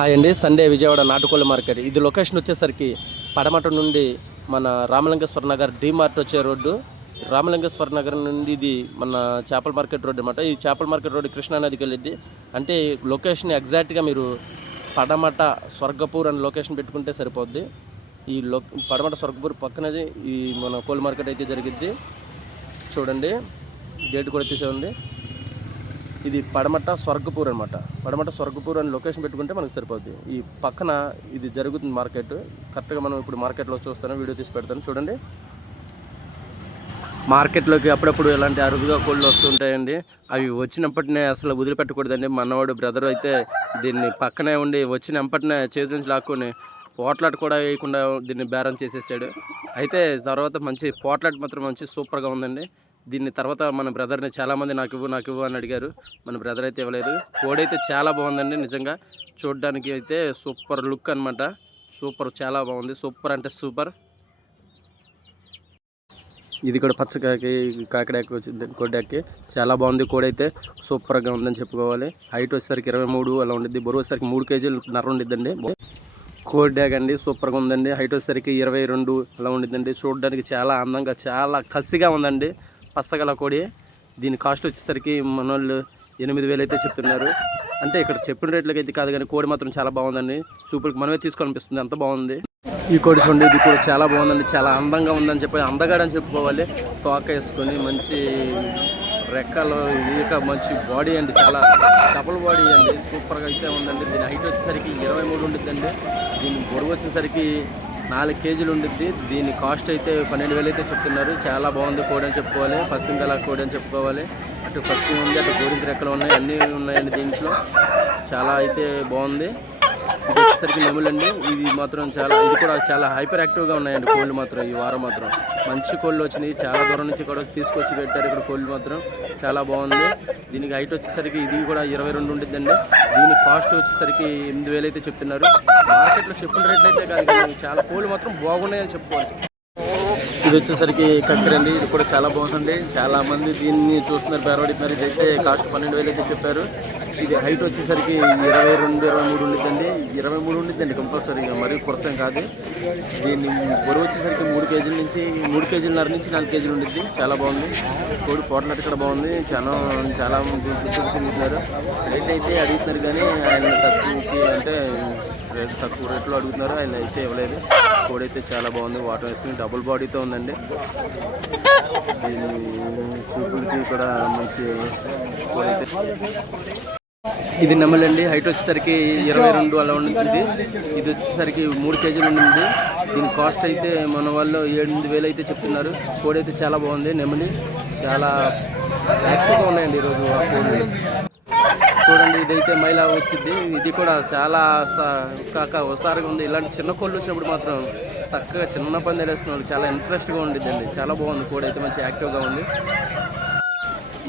Hi అండి. Sunday Vijayawada నాటుకోళ్ళ market. ఇది లొకేషన్ వచ్చేసరికి పడమట నుండి మన రామలింగేశ్వర నగర్ డీ మార్ట్ వచ్చే రోడ్డు. రామలింగేశ్వర నగర్ నుండి ఇది మన చేపల మార్కెట్ రోడ్డు అనమాట ఈ చేపల మార్కెట్ రోడ్డు కృష్ణా నదికి వెళ్ళిద్ది. అంటే లొకేషన్ ఎగ్జాక్ట్గా మీరు పడమట స్వర్గపూర్ అని లొకేషన్ పెట్టుకుంటే సరిపోద్ది. ఈ లొ పడమట స్వర్గపూర్ పక్కనే ఈ మన కోళ్ళ మార్కెట్ అయితే జరిగిద్ది. చూడండి. గేట్ కూడా తీసే ఉంది ఇది పడమట స్వర్గపూర్ అనమాట పడమట స్వర్గపూర్ అని లొకేషన్ పెట్టుకుంటే మనకు సరిపోద్ది. ఈ పక్కన ఇది జరుగుతుంది మార్కెట్. కరెక్ట్గా మనం ఇప్పుడు మార్కెట్లో చూస్తాను వీడియో తీసి పెడతాను. చూడండి. మార్కెట్లోకి అప్పుడప్పుడు ఇలాంటి అరుదుగా కోళ్ళు వస్తుంటాయండి. అవి వచ్చినప్పటినే అసలు వదిలిపెట్టకూడదండి. మనవాడు బ్రదర్ అయితే దీన్ని పక్కనే ఉండి వచ్చినప్పటినే చేతి నుంచి లాక్కొని పోట్లాట్ కూడా వేయకుండా దీన్ని బేరం చేసేసాడు. అయితే తర్వాత మంచి పోట్లాట్ మాత్రం మంచి సూపర్గా ఉందండి. దీన్ని తర్వాత మన బ్రదర్ని చాలామంది నాకు ఇవ్వు నాకు ఇవ్వు అని అడిగారు. మన బ్రదర్ అయితే ఇవ్వలేదు. కోడి అయితే చాలా బాగుందండి నిజంగా. చూడడానికి అయితే సూపర్ లుక్ అనమాట సూపర్ చాలా బాగుంది. సూపర్ అంటే సూపర్. ఇది కూడా పచ్చకాకి కాకిడాకి వచ్చింది కొడ్డాకి చాలా బాగుంది. కోడి అయితే సూపర్గా ఉందని చెప్పుకోవాలి. హైట్ వచ్చేసరికి ఇరవై మూడు అలా ఉండిద్ది. బరువు వచ్చేసరికి మూడు కేజీలు నర ఉండిద్దండి. కోడ్ అండి సూపర్గా ఉందండి. హైట్ వచ్చేసరికి ఇరవై రెండు అలా ఉండిద్దండి. చూడడానికి చాలా అందంగా చాలా కసిగా ఉందండి. పచ్చగల కోడి దీని కాస్ట్ వచ్చేసరికి మనోళ్ళు ఎనిమిది వేలు అయితే చెప్తున్నారు. అంటే ఇక్కడ చెప్పిన రేట్లకి అయితే కాదు కానీ కోడి మాత్రం చాలా బాగుందండి. సూపర్కి మనమే తీసుకొనిపిస్తుంది అంత బాగుంది. ఈ కోడి చూడండి ఇది కూడా చాలా బాగుందండి. చాలా అందంగా ఉందని చెప్పి అందగాడని చెప్పుకోవాలి. తోక వేసుకొని మంచి రెక్కలు ఇక మంచి బాడీ అండి. చాలా డబుల్ బాడీ అండి. సూపర్గా అయితే ఉందండి. దీని హైట్ వచ్చేసరికి ఇరవై మూడు ఉండిద్దండి. దీని బరువు వచ్చేసరికి నాలుగు కేజీలు ఉండిద్ది. దీని కాస్ట్ అయితే పన్నెండు వేలు అయితే చెప్తున్నారు. చాలా బాగుంది కోడి అని చెప్పుకోవాలి. పశ్చిమ అలా కోడి అని చెప్పుకోవాలి. అటు పశ్చిమ ఉంది అటు గోరింత రెక్కలు ఉన్నాయి అన్నీ ఉన్నాయండి దీంట్లో. చాలా అయితే బాగుంది. ఇది వచ్చేసరికి నెమలండి ఇది మాత్రం చాలా ఇది కూడా చాలా హైపర్ యాక్టివ్గా ఉన్నాయండి కోళ్ళు మాత్రం ఈ వారం మాత్రం. మంచి కోళ్ళు వచ్చినాయి. చాలా దూరం నుంచి కూడా తీసుకొచ్చి పెట్టారు ఇక్కడ కోళ్ళు మాత్రం. చాలా బాగుంది. దీనికి హైట్ వచ్చేసరికి ఇది కూడా ఇరవై రెండు ఉంటుందండి దీని కాస్ట్ వచ్చేసరికి ఎనిమిది వేలు అయితే చెప్తున్నారు. మార్కెట్లో చెప్పిన రేట్లు అయితే కాదు కానీ చాలా కోళ్ళు మాత్రం బాగున్నాయని చెప్పుకోవచ్చు. ఇది వచ్చేసరికి కక్కరండి ఇది కూడా చాలా బాగుంటుంది. చాలా మంది దీన్ని చూస్తున్నారు. బేరవాడిస్తున్నారు ఇది అయితే కాస్ట్ పన్నెండు వేలు అయితే చెప్పారు. ఇది హైట్ వచ్చేసరికి ఇరవై రెండు ఇరవై మూడు ఉండిద్దండి. ఇరవై మూడు ఉండిద్దండి కంపల్సరీగా మరీ కురసం కాదు. దీన్ని బరువు వచ్చేసరికి మూడు కేజీల నుంచి మూడు కేజీలన్నర నుంచి నాలుగు కేజీలు ఉండిద్ది. చాలా బాగుంది. కోడి పోటనట్టు కూడా బాగుంది. చాలా చాలా మంది తిరుగుతున్నారు. రేట్ అయితే అడుగుతున్నారు కానీ ఆయన తక్కువకి అంటే రేట్ తక్కువ రేట్లో అడుగుతున్నారు. ఆయన అయితే ఇవ్వలేదు. కోడి అయితే చాలా బాగుంది. వాటర్ వేసుకుని డబుల్ బాడీతో ఉందండి. దీని చూపులకి కూడా మంచి కోడి ఇది నెమ్మలండి హైట్ వచ్చేసరికి ఇరవై రెండు అలా ఉంటుంది ఇది వచ్చేసరికి మూడు కేజీలు ఉంది దీని కాస్ట్ అయితే మన వాళ్ళు ఎనిమిది వేలు అయితే చెప్తున్నారు. కోడి అయితే చాలా బాగుంది. నెమలి చాలా యాక్టివ్గా ఉన్నాయండి ఈరోజు ఆ కోడి. చూడండి ఇదైతే మైలా వచ్చింది. ఇది కూడా చాలా కాక ఒకసారిగా ఉంది. ఇలాంటి చిన్న కోళ్ళు వచ్చినప్పుడు మాత్రం చక్కగా చిన్న పందాలు వేసుకున్నాడు చాలా ఇంట్రెస్ట్గా ఉండిద్దండి. చాలా బాగుంది. కోడి అయితే మంచి యాక్టివ్గా ఉంది.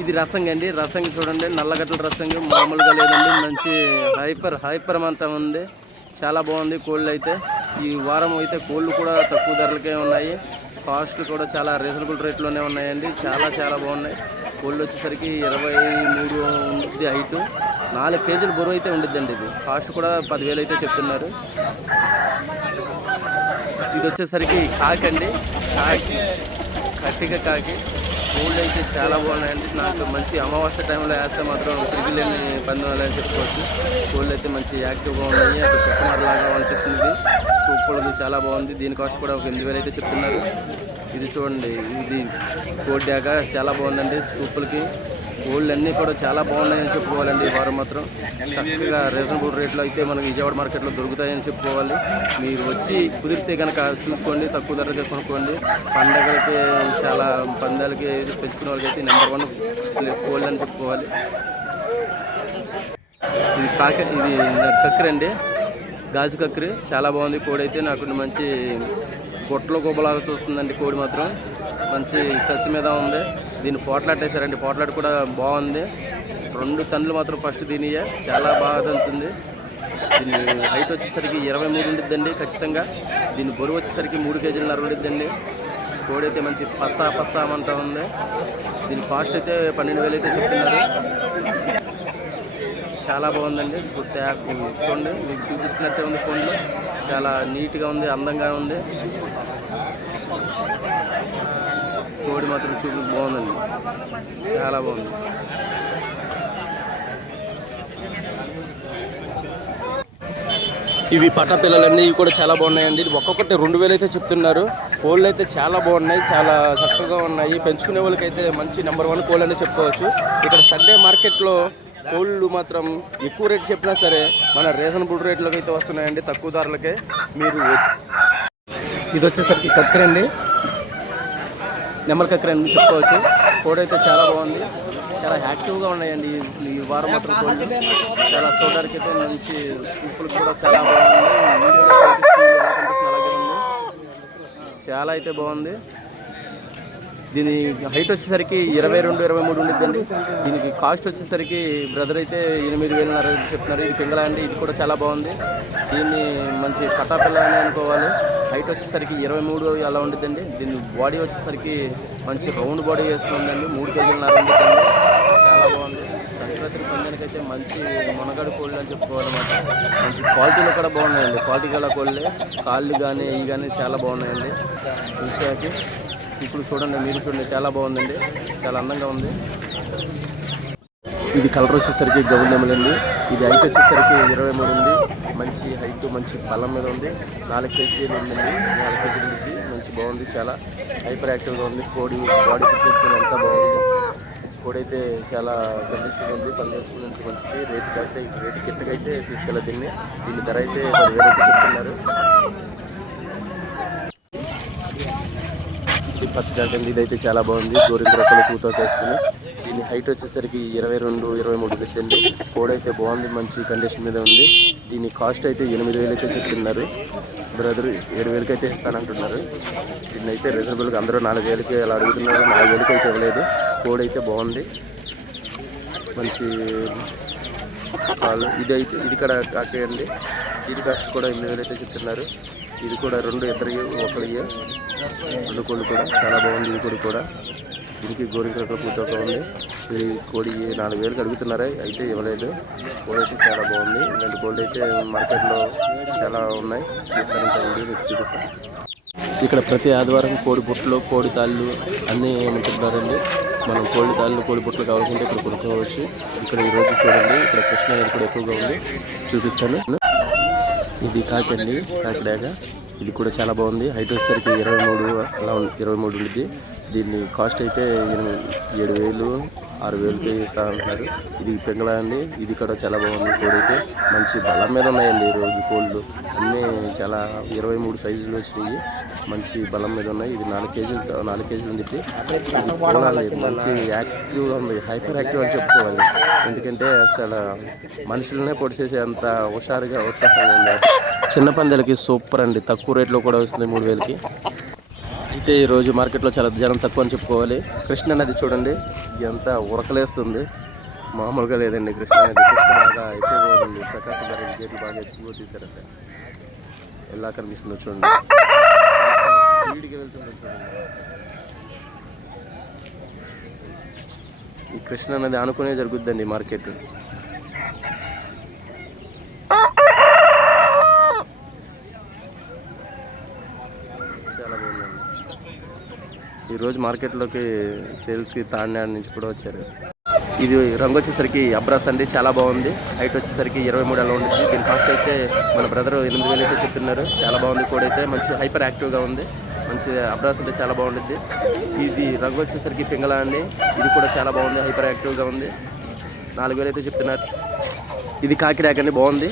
ఇది రసంగి అండి. రసంగి చూడండి. నల్లగడ్డల రసంగి మామూలుగా లేదండి. మంచి హైపర్ హైపర్ అంతా ఉంది. చాలా బాగుంది కోళ్ళు అయితే. ఈ వారం అయితే కోళ్ళు కూడా తక్కువ ధరలకే ఉన్నాయి. కాస్ట్ కూడా చాలా రీజనబుల్ రేట్లోనే ఉన్నాయండి. చాలా చాలా బాగున్నాయి. కోళ్ళు వచ్చేసరికి ఇరవై మూడు ఉంది హైట్. నాలుగు కేజీలు బరువు అయితే ఉండిద్దండి ఇది. కాస్ట్ కూడా పదివేలు అయితే చెప్తున్నారు. ఇది వచ్చేసరికి కాకి అండి. కాకి. కట్టిక కాకి. కోళ్ళు అయితే చాలా బాగున్నాయండి. నాకు మంచి అమావాస్య టైంలో వేస్తే మాత్రం తిరిగిలేని పందాలు అని చెప్పుకోవచ్చు. కోళ్ళు అయితే మంచి యాక్టివ్గా ఉన్నాయి. అక్కడ కుక్కమర అనిపిస్తుంది. సూపర్ ఉంది. చాలా బాగుంది. దీని కాస్ట్ కూడా ఒక ఎనిమిది వేలు అయితే చెప్తున్నారు. ఇది చూడండి ఇది కోడ్డాక చాలా బాగుందండి సూపులకి. గోల్డ్ అన్నీ కూడా చాలా బాగున్నాయని చెప్పుకోవాలండి ఈ వారం మాత్రం. చక్కగా రీజనబుల్ రేట్లో అయితే మనకి విజయవాడ మార్కెట్లో దొరుకుతాయని చెప్పుకోవాలి. మీరు వచ్చి కుదిరితే కనుక చూసుకోండి తక్కువ ధరకే కొనుక్కోండి. పండగలకి చాలా పందాలకి పెంచుకునే వాళ్ళకి నెంబర్ వన్ గోల్డ్ అని చెప్పుకోవాలి. ఇది కాక ఇది కక్కరండి. గాజు కక్కరి చాలా బాగుంది. కోడి అయితే నాకు మంచి పొట్టలో గొప్పలాగా చూస్తుందండి కోడి మాత్రం. మంచి కసి మీద ఉంది. దీన్ని పోట్లాటేశారండి పోట్లాట కూడా బాగుంది. రెండు టన్నులు మాత్రం ఫస్ట్ దీనియే చాలా బాగా దంచుతుంది దీని హైట్ వచ్చేసరికి ఇరవై మూడు ఉండిద్దండి ఖచ్చితంగా. దీని బరువు వచ్చేసరికి మూడు కేజీలన్నర ఉండిద్దండి. కోడి అయితే మంచి పస్సా పస్సా ఉంది. దీని కాస్ట్ అయితే పన్నెండు వేలు అయితే చెప్తున్నారు. చాలా బాగుందండి. తే- చూడండి. మీకు చూపిస్తున్నట్టే ఉంది ఫోన్లో. చాలా నీట్గా ఉంది అందంగా ఉంది. కోడి మాత్రం చూపు బాగుందండి. చాలా బాగుంది. ఇవి పట్ట పిల్లలన్నీ ఇవి కూడా చాలా బాగున్నాయండి. ఇది ఒక్కొక్కటి రెండు వేలు అయితే చెప్తున్నారు. కోళ్ళు అయితే చాలా బాగున్నాయి చాలా చక్కగా ఉన్నాయి. పెంచుకునే వాళ్ళకైతే మంచి నెంబర్ వన్ కోళ్ళు చెప్పుకోవచ్చు. ఇక్కడ సండే మార్కెట్లో కోళ్ళు మాత్రం ఎక్కువ రేట్ చెప్పినా సరే మన రీజనబుల్ రేట్లకు అయితే వస్తున్నాయండి తక్కువ ధరలకే. మీరు ఇది వచ్చేసరికి కత్తిరండి అండి నెమ్మల కక్కరి అని చెప్పుకోవచ్చు. కోడి అయితే చాలా బాగుంది. చాలా యాక్టివ్గా ఉన్నాయండి ఈ- వారం మాత్రం కోళ్ళు చాలా చూడడానికి అయితే మంచి చూపులు కూడా చాలా బాగుంది. చాలా అయితే బాగుంది. దీని హైట్ వచ్చేసరికి ఇరవై రెండు ఇరవై మూడు ఉండిద్దండి. దీనికి కాస్ట్ వచ్చేసరికి బ్రదర్ అయితే ఎనిమిది వేలున్నర చెప్తున్నారు. ఇది పింగళ అండి ఇది కూడా చాలా బాగుంది. దీన్ని మంచి పటాపిల్ల అని అనుకోవాలి. హైట్ వచ్చేసరికి ఇరవై మూడు అలా ఉండిద్దండి. దీని బాడీ వచ్చేసరికి మంచి రౌండ్ బాడీ వేస్తుందండి మూడు కేజీలన్నర ఉండిద్దండి చాలా బాగుంది. సంక్రాంతి పందానికి మంచి మునగడు కోళ్ళు అని చెప్పుకోవాలన్నమాట. మంచి క్వాలిటీలో కూడా బాగున్నాయండి. క్వాలిటీ గల కోళ్ళే. కాళ్ళు కానీ ఇవి కానీ చాలా బాగున్నాయండి. చూసాకి ఇప్పుడు చూడండి మీరు చూడండి చాలా బాగుందండి. చాలా అందంగా ఉంది. ఇది కలర్ వచ్చేసరికి గౌండెమలండి ఇది హైట్ వచ్చేసరికి ఇరవై మూడు ఉంది. మంచి హైట్ మంచి బలం మీద ఉంది. నాలుగు కేజీలు ఉందండి. నాలుగు కేజీలు ఉంది. మంచి బాగుంది చాలా హైపర్ యాక్టివ్గా ఉంది. కోడి బాడీ ఫిట్నెస్ కూడా అంతా బాగుంది. కోడి అయితే చాలా కండిషన్ ఉంది పని చేసుకునేందుకు మంచిది. రేటుకి అయితే రేటు కిట్టకైతే అయితే తీసుకెళ్ళదు దీన్ని. దీని ధర అయితే పదివేలు అయితే చెప్తున్నారు. ఇది పచ్చకాకండి ఇదైతే చాలా బాగుంది. గోరింత రకాల పూతో వేసుకుని దీని హైట్ వచ్చేసరికి ఇరవై రెండు ఇరవై మూడు పెట్టండి కోడ్ అయితే బాగుంది మంచి కండిషన్ మీద ఉంది. దీని కాస్ట్ అయితే ఎనిమిది వేలు అయితే చెప్తున్నారు. బ్రదర్ ఏడు వేలకి అయితే ఇస్తానంటున్నారు. దీన్ని అయితే రీజనబుల్గా అందరూ నాలుగు వేలకి అలా అడుగుతున్నారు. నాలుగు వేలకి అయితే ఇవ్వలేదు. కోడ్ అయితే బాగుంది. మంచి కాళ్ళు ఇది అయితే ఇది కూడా కాకేయండి ఇది కాస్ట్ కూడా ఎనిమిది వేలు అయితే చెప్తున్నారు. ఇది కూడా రెండు ఇద్దరు ఒకరిగా రెండు కోళ్ళు కూడా. చాలా బాగుంది ఇది కోడి కూడా. దీనికి గోరింక పూతోక ఉంది. ఈ కోడి నాలుగు వేలకు అడుగుతున్నారా అయితే ఇవ్వలేదు. కోడి అయితే చాలా బాగుంది. ఇలాంటి కోళ్ళు అయితే మార్కెట్లో చాలా ఉన్నాయి. చూస్తాను మీకు చూపిస్తాను. ఇక్కడ ప్రతి ఆదివారం కోడి బుట్టలు కోడి తాళ్ళు అన్నీ అమ్ముతున్నారండి మనం కోడి తాళ్ళు కోడి బుట్టలు కావాలంటే ఇక్కడ కొనుక్కోవచ్చు. ఇక్కడ ఈరోజు చూడండి ఇక్కడ కృష్ణ కూడా ఎక్కువగా ఉంది. చూపిస్తాను. ఇది కాకండి కాకిడాక ఇది కూడా చాలా బాగుంది. హైట్ వచ్చేసరికి ఇరవై మూడు అలా ఇరవై మూడు ఉంది దీన్ని కాస్ట్ అయితే ఏడు వేలు ఆరు వేలకి ఇస్తా అంటున్నారు. ఇది పెంగళ అండి. ఇది కూడా చాలా బాగుంది కోడి అయితే. మంచి బలం మీద ఉన్నాయండి ఈరోజు కోళ్ళు. అన్నీ చాలా ఇరవై మూడు సైజులు వచ్చినాయి. మంచి బలం మీద ఉన్నాయి. ఇది నాలుగు కేజీలు నాలుగు కేజీలు ఉంది మంచి యాక్టివ్గా ఉంది. హైపర్ యాక్టివ్ అని చెప్పుకోవాలి. ఎందుకంటే అసలు మనుషులనే పొడిచేసే అంత హుషారుగా ఉత్సాహంగా ఉంది చిన్న పందాలకి సూపర్ అండి. తక్కువ రేట్లో కూడా వస్తుంది మూడు వేలకి. అయితే ఈరోజు మార్కెట్లో చాలా జనం తక్కువ అని చెప్పుకోవాలి. కృష్ణ నది చూడండి. ఎంత ఉరకలేస్తుంది. మామూలుగా లేదండి కృష్ణ నది. కృష్ణ బాగా ఎక్కువగా ఉంది. ప్రకాశం గారి గేట్లు బాగా ఎక్కువ తీశారంటే. ఎలా కనిపిస్తుందో చూడండి. ఈ కృష్ణ నది అనుకునే జరుగుద్దండి మార్కెట్. చాలా బాగుందండి. ఈరోజు మార్కెట్లోకి సేల్స్కి తాండా నుంచి కూడా వచ్చారు. ఇది రంగు వచ్చేసరికి అబ్రాస్ అండి చాలా బాగుంది. హైట్ వచ్చేసరికి ఇరవై మూడు అలా ఉంటుంది దీని కాస్ట్ అయితే మన బ్రదర్ ఎనిమిది వేలు అయితే చెప్తున్నారు. చాలా బాగుంది కూడా అయితే మంచి హైపర్ యాక్టివ్గా ఉంది. మంచిగా అబ్రాస్ అంటే చాలా బాగుంటుంది ఇది రంగు వచ్చేసరికి పింగళ అండి. ఇది కూడా చాలా బాగుంది హైపర్ యాక్టివ్గా ఉంది. నాలుగు వేలు అయితే చెప్తున్నారు. ఇది కాకిరాక్ అండి బాగుంది.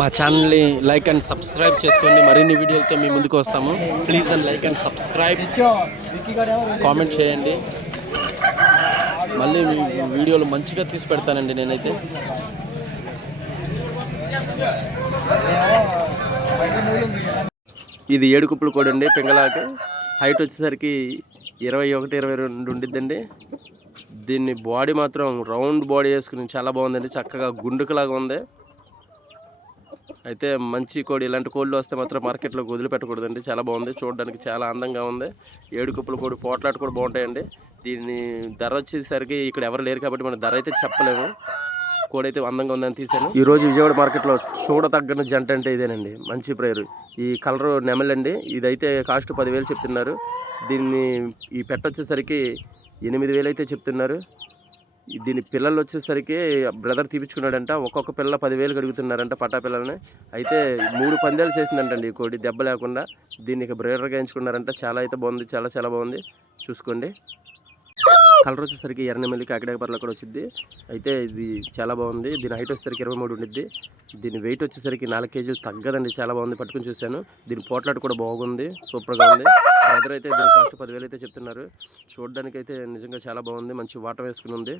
మా ఛానల్ని లైక్ అండ్ సబ్స్క్రైబ్ చేసుకోండి. మరిన్ని వీడియోలతో మీ ముందుకు వస్తాము. Please and like and subscribe. Comment చేయండి. మళ్ళీ మీ వీడియోలు మంచిగా తీసి పెడతానండి నేనైతే. ఇది ఏడు కుప్పలు కూడా అండి పింగళాకి హైట్ వచ్చేసరికి ఇరవై ఒకటి ఇరవై రెండు ఉండిద్దండి. దీన్ని బాడీ మాత్రం రౌండ్ బాడీ వేసుకుని చాలా బాగుందండి చక్కగా గుండుకులాగా ఉంది. అయితే మంచి కోడి ఇలాంటి కోళ్ళు వస్తే మాత్రం మార్కెట్లో వదిలిపెట్టకూడదండి చాలా బాగుంది చూడడానికి చాలా అందంగా ఉంది. ఏడు కోడి పోట్లాట కూడా బాగుంటాయండి. దీని ధర వచ్చేసరికి ఇక్కడ ఎవరు లేరు కాబట్టి మనం ధర అయితే చెప్పలేము. కోడి అయితే అందంగా ఉందని తీశాను. ఈ రోజు విజయవాడ మార్కెట్లో చూడతగ్గన జంట అంటే ఇదేనండి. మంచి ప్రేయర్. ఈ కలర్ నెమలండి. ఇదైతే కాస్ట్ పదివేలు చెప్తున్నారు. దీన్ని ఈ పెట్ట వచ్చేసరికి ఎనిమిది వేలు అయితే చెప్తున్నారు. దీని పిల్లలు వచ్చేసరికి బ్రదర్ తీపించుకున్నాడంట ఒక్కొక్క పిల్ల పదివేలు అడుగుతున్నారంట పట్టా పిల్లల్ని. అయితే మూడు పందాలు చేసిందంటండి ఈ కోడి. దెబ్బ లేకుండా దీనికి బ్రేడర్గా ఎంచుకున్నారంట. చాలా అయితే బాగుంది. చాలా చాలా బాగుంది. చూసుకోండి. కలర్ వచ్చేసరికి ఎర్రనెల్లి కాకిడాక పర్ల కూడా వచ్చింది అయితే ఇది చాలా బాగుంది. దీని హైట్ వచ్చేసరికి ఇరవై మూడు ఉండిద్ది. దీని వెయిట్ వచ్చేసరికి నాలుగు కేజీలు తగ్గదండి. చాలా బాగుంది పట్టుకుని చూశాను. దీని పోట్లాట కూడా బాగుంది. సూపర్గా ఉంది. బ్రదర్ అయితే దీని కాస్ట్ పదివేలు అయితే చెప్తున్నారు. చూడడానికి అయితే నిజంగా చాలా బాగుంది. మంచి వాటర్ వేసుకుని ఉంది.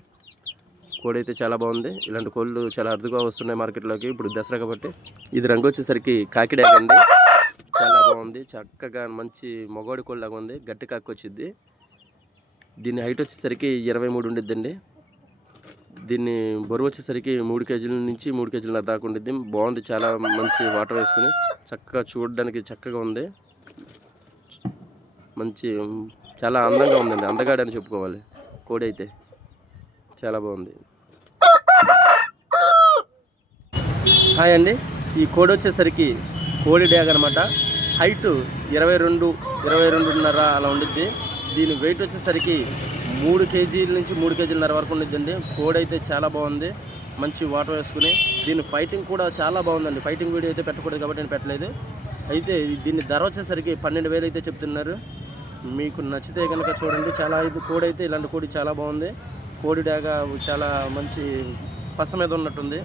కోడి అయితే చాలా బాగుంది. ఇలాంటి కోళ్ళు చాలా అరుదుగా వస్తున్నాయి మార్కెట్లోకి ఇప్పుడు దసరా కాబట్టి ఇది రంగు వచ్చేసరికి కాకిడాకండి చాలా బాగుంది. చక్కగా మంచి మొగోడి కోళ్ళలాగా ఉంది. గట్టి కాకి వచ్చింది దీని హైట్ వచ్చేసరికి ఇరవై మూడు ఉండిద్దండి. దీన్ని బరువు వచ్చేసరికి మూడు కేజీల నుంచి మూడు కేజీల దాకా ఉండిద్ది. బాగుంది చాలా మంచి వాటర్ వేసుకుని చక్కగా చూడడానికి చక్కగా ఉంది. మంచి చాలా అందంగా ఉందండి అందగాడని చెప్పుకోవాలి. కోడి అయితే చాలా బాగుంది. హాయ్ అండి ఈ కోడి వచ్చేసరికి కోడి డ్యాగ్ అనమాట హైట్ ఇరవై రెండు ఇరవై రెండున్నర అలా ఉండిద్ది. దీని వెయిట్ వచ్చేసరికి మూడు కేజీల నుంచి మూడు కేజీలన్నర వరకు ఉండిద్దండి. కోడి అయితే చాలా బాగుంది. మంచి వాటర్ వేసుకుని దీని ఫైటింగ్ కూడా చాలా బాగుందండి. ఫైటింగ్ వీడియో అయితే పెట్టకూడదు కాబట్టి నేను పెట్టలేదు. అయితే దీని ధర వచ్చేసరికి పన్నెండు వేలు అయితే చెప్తున్నారు. మీకు నచ్చితే కనుక చూడండి. చాలా ఇది కోడి అయితే ఇలాంటి కోడి చాలా బాగుంది. కోడి డాగా చాలా మంచి పస మీద ఉన్నట్టుంది.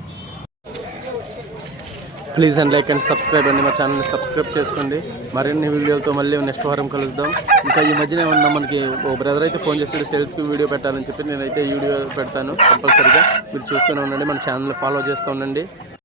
Please and like and subscribe అండి. మా ఛానల్ని సబ్స్క్రైబ్ చేసుకోండి. మరిన్ని వీడియోలతో మళ్ళీ నెక్స్ట్ వారం కలుద్దాం. ఇంకా ఈ మధ్యనే ఉన్న మనకి ఓ బ్రదర్ అయితే ఫోన్ చేస్తాడు సేల్స్కి వీడియో పెట్టాలని చెప్పి నేనైతే వీడియో పెడతాను. కంపల్సరీగా మీరు చూస్తూనే ఉండండి. మన ఛానల్ ఫాలో చేస్తూ ఉండండి.